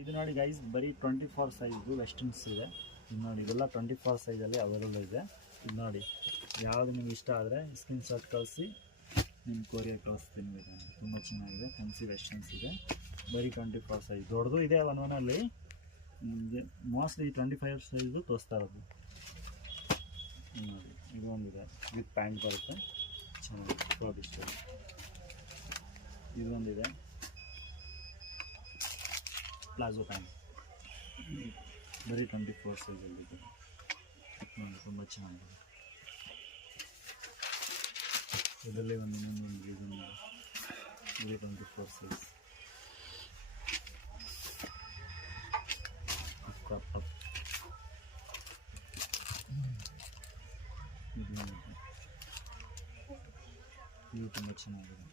ಇದು ನೋಡಿ ಗೈಸ್, ಬರೀ 24 ಸೈಜು ವೆಸ್ಟರ್ನ್ಸ್ ಇದೆ. ಇದು ನೋಡಿ, ಇದೆಲ್ಲ 24 ಸೈಜಲ್ಲಿ ಅವೈಲೇಬಲ್ ಇದೆ. ಇದು ನೋಡಿ, ಯಾವುದು ನಿಮ್ಗೆ ಇಷ್ಟ ಆದರೆ ಸ್ಕ್ರೀನ್ಶಾಟ್ ಕಳಿಸಿ, ನಿಮ್ಮ ಕೊರಿಯರ್ ಕಳಿಸ್ತೀನಿ. ಇದೆ ತುಂಬ ಚೆನ್ನಾಗಿದೆ, ಫ್ಯಾನ್ಸಿ ವೆಸ್ಟರ್ನ್ಸ್ ಇದೆ. ಬರೀ 24 ಸೈಜ್. ದೊಡ್ಡದು ಇದೆ ಒನ್ನಲ್ಲಿ, ಮೋಸ್ಟ್ಲಿ 25 ಸೈಜು ತೋರಿಸ್ತಾ ಇರೋದು. ನೋಡಿ, ಇದು ಒಂದಿದೆ, ವಿತ್ ಪ್ಯಾಂಟ್ ಬರುತ್ತೆ, ಚೆನ್ನಾಗಿದೆ, ಫೋರ್ ಇಷ್ಟ. ಇದು ಒಂದಿದೆ, ಪ್ಲಾಜೋ ಪ್ಯಾಂಟ್, ಬರೀ 24 ಸೈಜಲ್ಲಿದೆ. ನೋಡಿ, ತುಂಬ ಚೆನ್ನಾಗಿದೆ. ಇದರಲ್ಲಿ ಇನ್ನೊಂದು ಇದನ್ನು ಬರೀ 24 ಸೈಜ್. ಇದು ತುಂಬ ಚೆನ್ನಾಗಿದೆ.